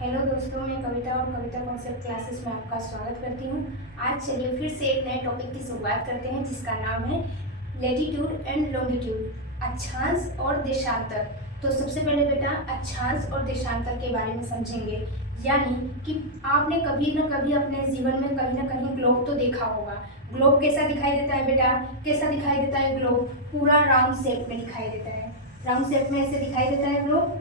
Hello दोस्तों, मैं कविता और कविता कॉन्सेप्ट क्लासेस में आपका स्वागत करती हूँ। आज चलिए फिर से एक नए टॉपिक की शुरुआत करते हैं जिसका नाम है लैटिट्यूड एंड लॉन्गिट्यूड, अक्षांश और देशांतर। तो सबसे पहले बेटा अक्षांश और देशांतर के बारे में समझेंगे। यानी कि आपने कभी न कभी अपने जीवन में कहीं ना कहीं ग्लोब तो देखा होगा। ग्लोब कैसा दिखाई देता है बेटा? कैसा दिखाई देता है ग्लोब? पूरा राउंड शेप में दिखाई देता है। राउंड शेप में ऐसे दिखाई देता है ग्लोब,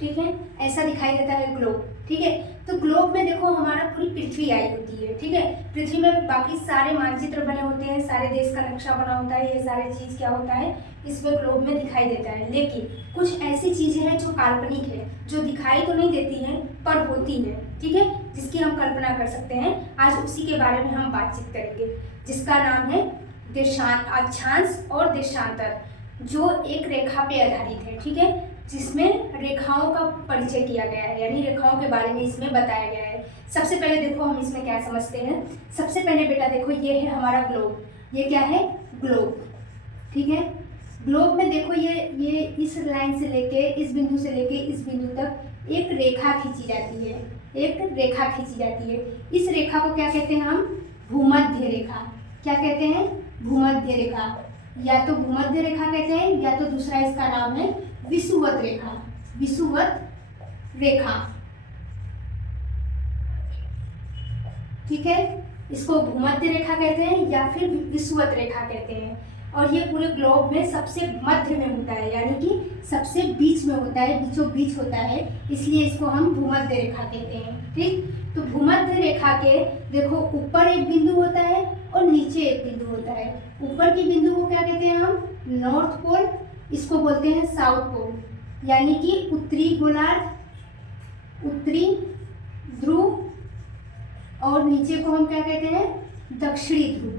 ठीक है, ऐसा दिखाई देता है ग्लोब। ठीक है, तो ग्लोब में देखो हमारा पूरी पृथ्वी आई होती है। ठीक है, पृथ्वी में बाकी सारे मानचित्र बने होते हैं, सारे देश का नक्शा बना होता है, ये सारे चीज क्या होता है इसमें ग्लोब में दिखाई देता है। लेकिन कुछ ऐसी चीजें हैं जो काल्पनिक है, जो दिखाई तो नहीं देती हैं पर होती हैं। ठीक है, जिसकी हम कल्पना कर सकते हैं। आज उसी के बारे में हम बातचीत करेंगे जिसका नाम है अक्षांश और देशांतर, जो एक रेखा पे आधारित है। ठीक है, जिसमें रेखाओं का परिचय किया गया है, यानी रेखाओं के बारे में इसमें बताया गया है। सबसे पहले देखो हम इसमें क्या समझते हैं। सबसे पहले बेटा देखो ये है हमारा ग्लोब। ये क्या है? ग्लोब। ठीक है, ग्लोब में देखो ये इस लाइन से लेके इस बिंदु से लेके इस बिंदु तक एक रेखा खींची जाती है। एक रेखा खींची जाती है। इस रेखा को क्या कहते हैं हम? भूमध्य रेखा। क्या कहते हैं? भूमध्य रेखा। या तो भूमध्य रेखा कहते हैं या तो दूसरा इसका नाम है विषुवत रेखा। विषुवत रेखा, ठीक है, इसको भूमध्य रेखा कहते हैं या फिर विषुवत रेखा कहते हैं। और ये पूरे ग्लोब में सबसे मध्य में होता है, यानी कि सबसे बीच में होता है, बीचों बीच होता है, इसलिए इसको हम भूमध्य रेखा कहते हैं। ठीक, तो भूमध्य रेखा के देखो ऊपर एक बिंदु होता है और नीचे एक बिंदु होता है। ऊपर के बिंदु को क्या कहते हैं हम? North pole. इसको बोलते हैं साउथ पोल, यानी कि उत्तरी गोलार्ध, उत्तरी ध्रुव। और नीचे को हम क्या कहते हैं? दक्षिणी ध्रुव।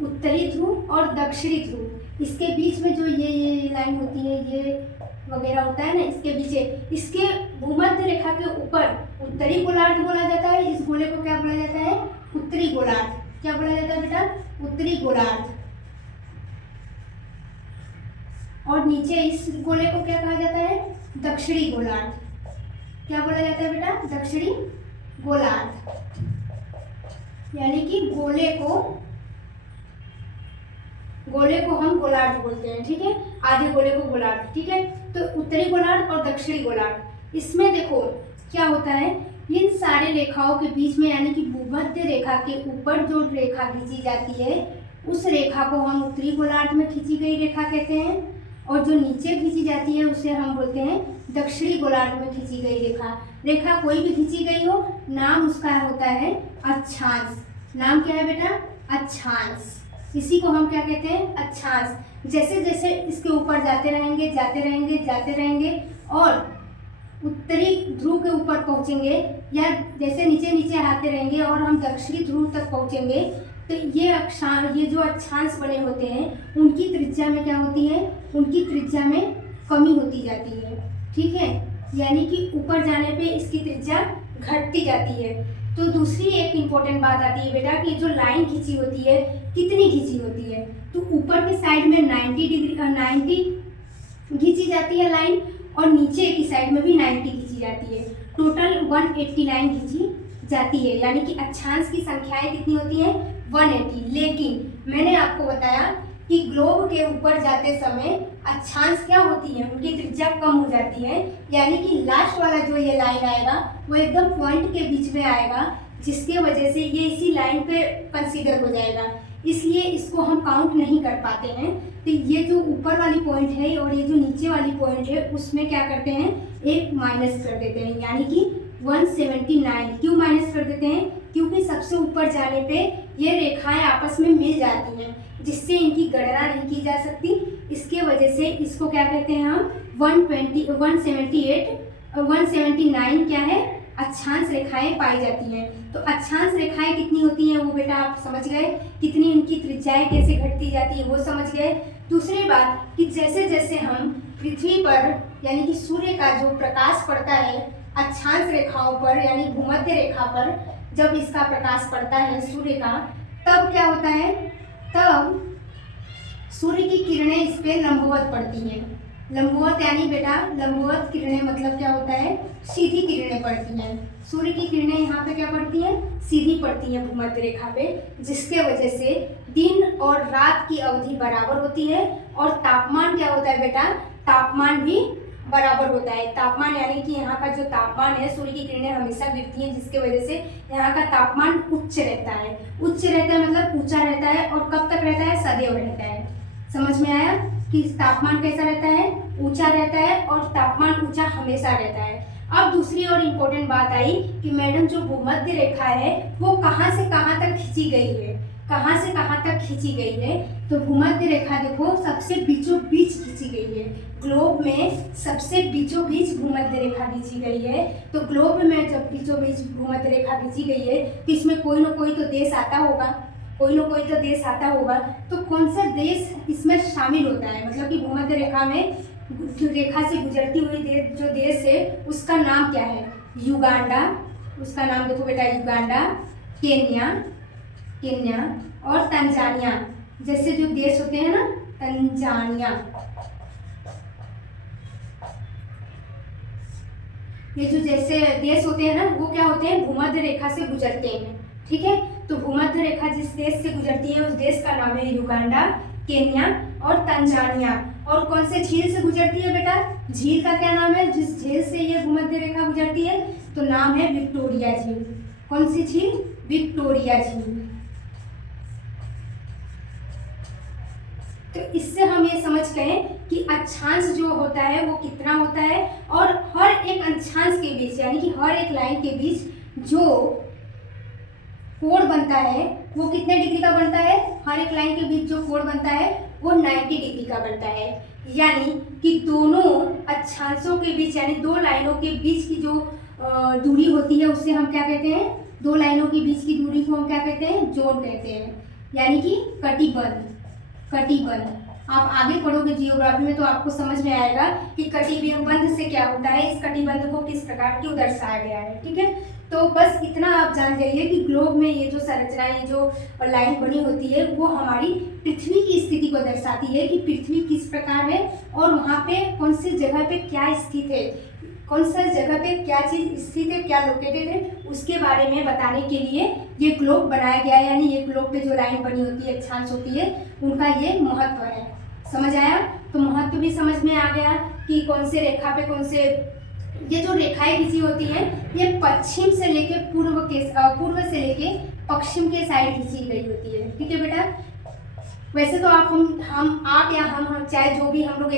उत्तरी ध्रुव और दक्षिणी ध्रुव, इसके बीच में जो ये लाइन होती है, ये वगैरह होता है ना, इसके बीच इसके भूमध्य रेखा के ऊपर उत्तरी गोलार्ध बोला जाता है। इस गोले को क्या बोला जाता है? उत्तरी गोलार्ध। क्या बोला जाता है बेटा? उत्तरी गोलार्ध। और नीचे इस गोले को क्या कहा जाता है? दक्षिणी गोलार्ध। क्या बोला जाता है बेटा? दक्षिणी गोलार्ध। यानी कि गोले को हम गोलार्ध बोलते हैं। ठीक है, आधे गोले को गोलार्ध। ठीक है, तो उत्तरी गोलार्ध और दक्षिणी गोलार्ध, इसमें देखो क्या होता है, इन सारे रेखाओं के बीच में, यानी कि भूमध्य रेखा के ऊपर जो रेखा खींची जाती है उस रेखा को हम उत्तरी गोलार्ध में खींची गई रेखा कहते हैं। और जो नीचे खींची जाती है उसे हम बोलते हैं दक्षिणी गोलार्ध में खींची गई रेखा। रेखा कोई भी खींची गई हो, नाम उसका होता है अक्षांश। नाम क्या है बेटा? अक्षांश। इसी को हम क्या कहते हैं? अक्षांश। जैसे जैसे इसके ऊपर जाते रहेंगे जाते रहेंगे जाते रहेंगे और उत्तरी ध्रुव के ऊपर पहुंचेंगे, या जैसे नीचे नीचे आते रहेंगे और हम दक्षिणी ध्रुव तक पहुंचेंगे, तो ये जो अक्षांश बने होते हैं उनकी त्रिज्या में क्या होती है? उनकी त्रिज्या में कमी होती जाती है। ठीक है, यानी कि ऊपर जाने पे इसकी त्रिज्या घटती जाती है। तो दूसरी एक इम्पोर्टेंट बात आती है बेटा कि जो लाइन खींची होती है कितनी खींची होती है, तो ऊपर के साइड में 90 खींची जाती है लाइन, और नीचे की साइड में भी 90 खींची जाती है। टोटल 189 खींची जाती है, यानी कि अक्षांश की संख्याएं कितनी होती हैं? 180। लेकिन मैंने आपको बताया कि ग्लोब के ऊपर जाते समय अक्षांश क्या होती है? उनकी त्रिज्या कम हो जाती है, यानी कि लास्ट वाला जो ये लाइन आएगा वो एकदम पॉइंट के बीच में आएगा, जिसके वजह से ये इसी लाइन पे कंसीडर हो जाएगा, इसलिए इसको हम काउंट नहीं कर पाते हैं। तो ये जो ऊपर वाली पॉइंट है और ये जो नीचे वाली पॉइंट है उसमें क्या करते हैं? एक माइनस कर देते हैं, यानी कि 179। क्यों माइनस कर देते हैं? क्योंकि सबसे ऊपर जाने पे ये रेखाएं आपस में मिल जाती हैं, जिससे इनकी गणना नहीं की जा सकती। इसके वजह से इसको क्या कहते हैं हम? 179 क्या है? अक्षांश रेखाएं पाई जाती हैं। तो अक्षांश रेखाएं कितनी होती हैं वो बेटा आप समझ गए, कितनी उनकी त्रिज्याएं कैसे घटती जाती है वो समझ गए। दूसरी बात कि जैसे जैसे हम पृथ्वी पर यानी कि सूर्य का जो प्रकाश पड़ता है अक्षांश रेखाओं पर यानी भूमध्य रेखा पर, जब इसका प्रकाश पड़ता है सूर्य का, तब क्या होता है, तब सूर्य की किरणें इस पे लंबवत पड़ती हैं। लंबवत यानी बेटा लंबवत किरणें मतलब क्या होता है, सीधी किरणें पड़ती हैं। सूर्य की किरणें यहाँ पे क्या पड़ती हैं, सीधी पड़ती हैं भूमध्य रेखा पे, जिसके वजह से दिन और रात की अवधि बराबर होती है। और तापमान क्या होता है बेटा, तापमान भी बराबर होता है। तापमान यानी कि यहाँ का जो तापमान है, सूर्य की किरणें हमेशा गिरती हैं जिसके वजह से यहाँ का तापमान उच्च रहता है। उच्च रहता है मतलब ऊंचा रहता है, और कब तक रहता है, सदैव रहता है। समझ में आया कि तापमान कैसा रहता है, ऊंचा रहता है, और तापमान ऊंचा हमेशा रहता है। अब दूसरी और इम्पोर्टेंट बात आई कि मैडम जो भूमध्य रेखा है वो कहाँ से कहाँ तक खींची गई है, कहाँ से कहाँ तक खींची गई है। तो भूमध्य रेखा देखो सबसे बीचों बीच खींची गई है, ग्लोब में सबसे बीचों बीच भूमध्य रेखा खींची गई है। तो ग्लोब में जब बीचों बीच भूमध्य रेखा खींची गई है तो इसमें कोई ना कोई तो देश आता होगा, कोई ना कोई तो देश आता होगा। तो कौन सा देश इसमें शामिल होता है, मतलब कि भूमध्य रेखा में जो रेखा से गुजरती हुई जो देश है उसका नाम क्या है, युगांडा। उसका नाम देखो बेटा, युगांडा, केन्या, केन्या और तंजानिया जैसे जो देश होते हैं ना, तंजानिया, ये जो जैसे देश होते हैं ना वो क्या होते हैं, भूमध्य रेखा से गुजरते हैं। ठीक है, तो भूमध्य रेखा जिस देश से गुजरती है उस देश का नाम है युगांडा, केन्या और तंजानिया। और कौन से झील से गुजरती है बेटा, झील का क्या नाम है, जिस झील से ये भूमध्य रेखा गुजरती है तो नाम है विक्टोरिया झील। कौन सी झील, विक्टोरिया झील। तो इससे हम ये समझ गए कि अक्षांश जो होता है वो कितना होता है, और हर एक अक्षांश के बीच यानी कि हर एक लाइन के बीच जो कोण बनता है वो कितने डिग्री का बनता है, हर एक लाइन के बीच जो कोण बनता है वो 90 डिग्री का बनता है। यानी कि दोनों अक्षांशों के बीच यानी दो लाइनों के बीच की जो दूरी होती है उसे हम क्या कहते हैं, दो लाइनों के बीच की दूरी को हम क्या कहते हैं, जोन कहते हैं, यानी कि कटिबंध। कटिबंध आप आगे पढ़ोगे जियोग्राफी में तो आपको समझ में आएगा कि कटिबंध से क्या होता है, इस कटिबंध को किस प्रकार क्यों दर्शाया गया है। ठीक है, तो बस इतना आप जान जाइए कि ग्लोब में ये जो संरचना, ये जो लाइन बनी होती है वो हमारी पृथ्वी की स्थिति को दर्शाती है कि पृथ्वी किस प्रकार है और वहाँ पे कौन सी जगह पे क्या स्थित है, कौन सा जगह पे क्या चीज़ स्थित है, क्या लोकेटेड है, उसके बारे में बताने के लिए ये ग्लोब बनाया गया है। यानी ये ग्लोब पे जो लाइन बनी होती है, अक्षांश होती है, उनका ये महत्व है। समझ आया, तो महत्व भी समझ में आ गया कि कौन से रेखा पे कौन से, ये जो रेखाएं खींची होती हैं ये पश्चिम से लेके पूर्व से लेके पश्चिम के साइड खींची गई होती है। ठीक है बेटा, वैसे तो आप या हम चाहे जो भी हम लोग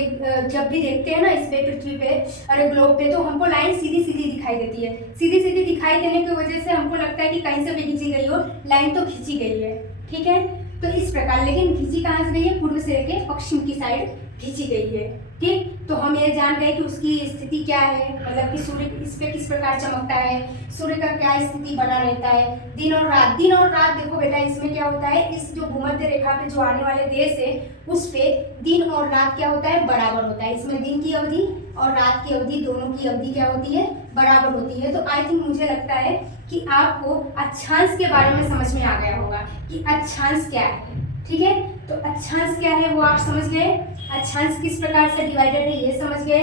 जब भी देखते हैं ना इस पे पृथ्वी पे अरे ग्लोब पे, तो हमको लाइन सीधी सीधी दिखाई देती है। सीधी सीधी दिखाई देने की वजह से हमको लगता है कि कहीं से भी खींची गई हो, लाइन तो खींची गई है। ठीक है, तो इस प्रकार, लेकिन खींची कहाँ से गई है, पूर्व से लेके पश्चिम की साइड खींची गई है। ठीक, तो हम ये जान गए कि उसकी स्थिति क्या है, मतलब कि सूर्य इस पे किस प्रकार चमकता है, सूर्य का क्या स्थिति बना रहता है, दिन और रात। दिन और रात देखो बेटा इसमें क्या होता है, इस जो भूमध्य रेखा पे जो आने वाले देश है उस पे दिन और रात क्या होता है, बराबर होता है। इसमें दिन की अवधि और रात की अवधि, दोनों की अवधि क्या होती है, बराबर होती है। तो आई थिंक मुझे लगता है कि आपको अक्षांश के बारे में समझ में आ गया होगा कि अक्षांश क्या है। ठीक है, तो अक्षांश क्या है वो आप समझ गए, अक्षांश किस प्रकार से डिवाइडेड है ये समझ गए,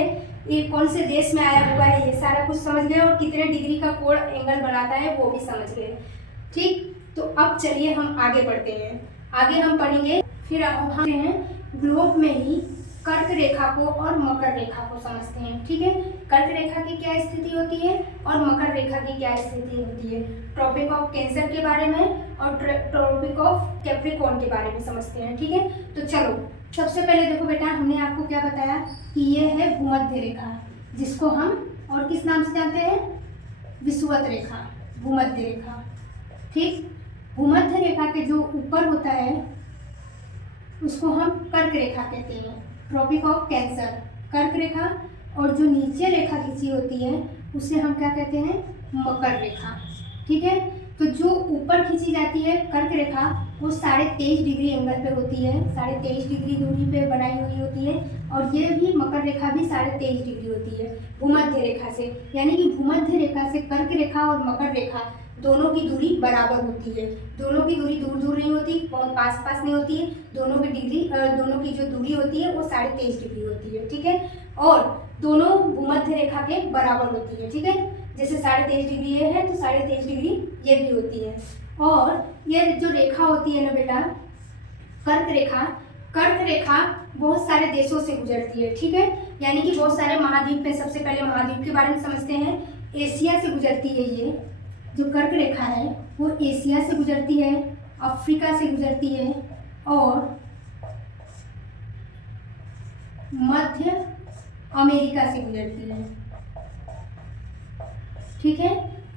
ये कौन से देश में आया हुआ है ये सारा कुछ समझ गए, और कितने डिग्री का कोण एंगल बनाता है वो भी समझ गए। ठीक, तो अब चलिए हम आगे बढ़ते हैं। आगे हम पढ़ेंगे, फिर हम हैं ग्लोब में ही कर्क रेखा को और मकर रेखा को समझते हैं। ठीक है, कर्क रेखा की क्या स्थिति होती है और मकर रेखा की क्या स्थिति होती है, ट्रॉपिक ऑफ कैंसर के बारे में और ट्रॉपिक ऑफ कैप्रिकॉर्न के बारे में समझते हैं। ठीक है, तो चलो सबसे पहले देखो बेटा, हमने आपको क्या बताया कि ये है भूमध्य रेखा, जिसको हम और किस नाम से जानते हैं, विषुवत रेखा, भूमध्य रेखा। ठीक, भूमध्य रेखा के जो ऊपर होता है उसको हम कर्क रेखा कहते हैं, ट्रॉपिक ऑफ कैंसर, कर्क रेखा, और जो नीचे रेखा खींची होती है उसे हम क्या कहते हैं, मकर रेखा। ठीक है, तो जो ऊपर खींची जाती है कर्क रेखा वो 23.5 डिग्री एंगल पे होती है, 23.5 डिग्री दूरी पे बनाई हुई होती है। और ये भी मकर रेखा भी 23.5 डिग्री होती है भूमध्य रेखा से, यानी कि भूमध्य रेखा से कर्क रेखा और मकर रेखा दोनों की दूरी बराबर होती है। दोनों की दूरी दूर दूर नहीं होती, बहुत पास पास नहीं होती है। दोनों की जो दूरी होती है वो 23.5 डिग्री होती है। ठीक है, और दोनों भूमध्य रेखा के बराबर होती है। ठीक है, जैसे 23.5 डिग्री ये है तो 23.5 डिग्री ये भी होती है। और ये जो रेखा होती है ना बेटा, कर्क रेखा बहुत सारे देशों से गुजरती है। ठीक है, यानी कि बहुत सारे महाद्वीप में, सबसे पहले महाद्वीप के बारे में समझते हैं। एशिया से गुजरती है, ये जो कर्क रेखा है वो एशिया से गुजरती है, अफ्रीका से गुजरती है और मध्य अमेरिका से गुजरती है। ठीक है,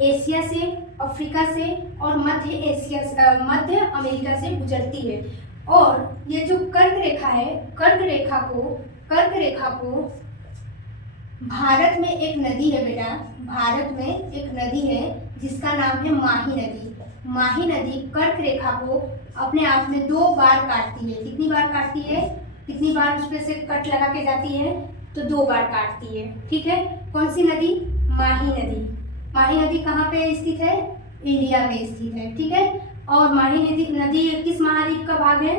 एशिया से, अफ्रीका से और मध्य अमेरिका से गुजरती है। और ये जो कर्क रेखा है, कर्क रेखा को भारत में एक नदी है बेटा, भारत में एक नदी है जिसका नाम है माही नदी। माही नदी कर्क रेखा को अपने आप में 2 बार काटती है। कितनी बार काटती है, कितनी बार उसमें से कट लगा के जाती है, तो 2 बार काटती है। ठीक है, कौन सी नदी, माही नदी। माही नदी कहाँ पे स्थित है, इंडिया में स्थित है। ठीक है, और माही नदी किस महाद्वीप का भाग है,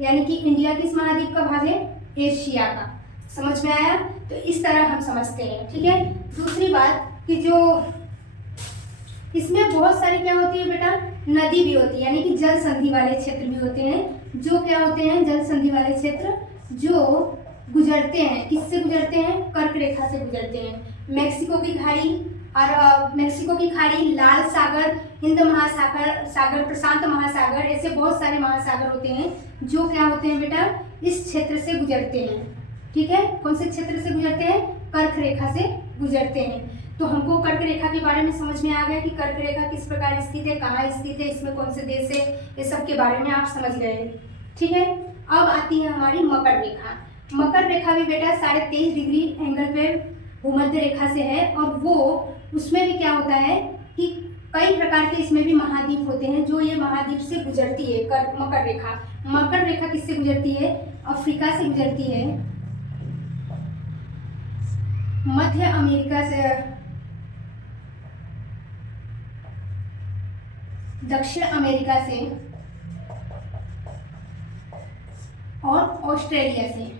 यानी कि इंडिया किस महाद्वीप का भाग है, एशिया का। समझ में आया, तो इस तरह हम समझते हैं। ठीक है, दूसरी बात कि जो इसमें बहुत सारी क्या होती है बेटा, नदी भी होती है, यानी कि जल संधि वाले क्षेत्र भी होते हैं। जो क्या होते हैं, जल संधि वाले क्षेत्र जो गुजरते हैं, किससे गुजरते हैं, कर्क रेखा से गुजरते हैं। मेक्सिको की खाड़ी, लाल सागर, हिंद महासागर, प्रशांत महासागर, ऐसे बहुत सारे महासागर होते हैं जो क्या होते हैं बेटा, इस क्षेत्र से गुजरते हैं। ठीक है, कौन से क्षेत्र से गुजरते हैं, कर्क रेखा से गुजरते हैं। तो हमको कर्क रेखा के बारे में समझ में आ गया कि कर्क रेखा किस प्रकार स्थित है, कहाँ स्थित है, इसमें कौन से देश है, ये सब के बारे में आप समझ गए हैं। ठीक है, अब आती है हमारी मकर रेखा। मकर रेखा भी बेटा 23.5 डिग्री एंगल पे भूमध्य रेखा से है, और वो उसमें भी क्या होता है कि कई प्रकार के इसमें भी महाद्वीप होते हैं जो ये महाद्वीप से गुजरती है। मकर रेखा किससे गुजरती है, अफ्रीका से गुजरती है, मध्य अमेरिका से, दक्षिण अमेरिका से और ऑस्ट्रेलिया से।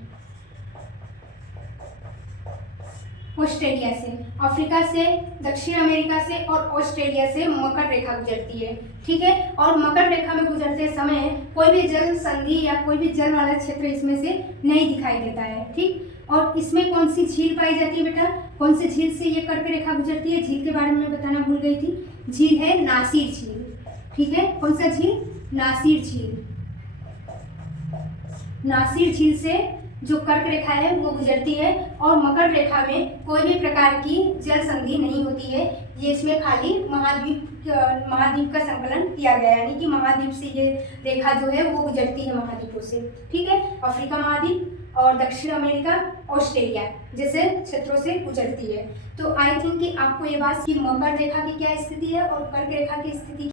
अफ्रीका से, दक्षिण अमेरिका से और ऑस्ट्रेलिया से मकर रेखा गुजरती है। ठीक है, और मकर रेखा में गुजरते समय कोई भी जल संधि या कोई भी जल वाला क्षेत्र इसमें से नहीं दिखाई देता है। ठीक, और इसमें कौन सी झील पाई जाती है बेटा, कौन सी झील से ये कर्क रेखा गुजरती है, झील के बारे में बताना भूल गई थी। झील है नासिर झील। ठीक है, कौन सा झील, नासिर झील से जो कर्क रेखा है वो गुजरती है। और मकर रेखा में कोई भी प्रकार की जल संधि नहीं होती है, ये इसमें खाली महाद्वीप का संकलन किया गया है, यानी कि महाद्वीप से ये रेखा जो है वो गुजरती है महाद्वीपों से। ठीक है, अफ्रीका महाद्वीप और दक्षिण अमेरिका, ऑस्ट्रेलिया जैसे क्षेत्रों से गुजरती है। तो आई थिंक कि आपको ये बात कि मकर रेखा की क्या स्थिति है और कर्क रेखा की स्थिति